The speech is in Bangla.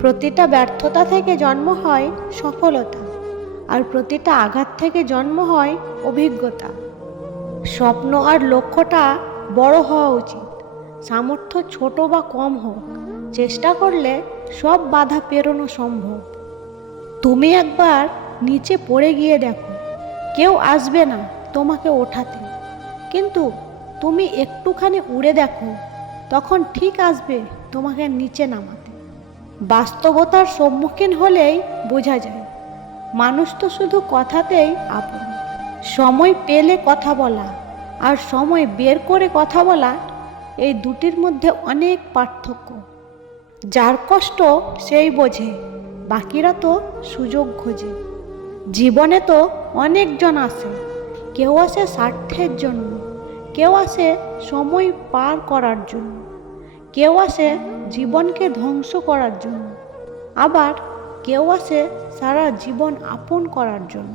প্রতিটা ব্যর্থতা থেকে জন্ম হয় সফলতা, আর প্রতিটা আঘাত থেকে জন্ম হয় অভিজ্ঞতা। স্বপ্ন আর লক্ষ্যটা বড় হওয়া উচিত, সামর্থ্য ছোট বা কম হোক, চেষ্টা করলে সব বাধা পেরোনো সম্ভব। তুমি একবার নিচে পড়ে গিয়ে দেখো, কেউ আসবে না তোমাকে ওঠাতে, কিন্তু তুমি একটুখানি উড়ে দেখো, তখন ঠিক আসবে তোমাকে নিচে নামাতে। বাস্তবতার সম্মুখীন হলেই বোঝা যায় মানুষ তো শুধু কথাতেই আপন। সময় পেলে কথা বলা আর সময় বের করে কথা বলা, এই দুটির মধ্যে অনেক পার্থক্য। যার কষ্ট সেই বোঝে, বাকিরা তো সুযোগ খোঁজে। জীবনে তো অনেকজন আসে, কেউ আসে স্বার্থের জন্য, কেউ আসে সময় পার করার জন্য, কেউ আসে জীবনকে ধ্বংস করার জন্য, আবার কেউ আসে সারা জীবন আপন করার জন্য।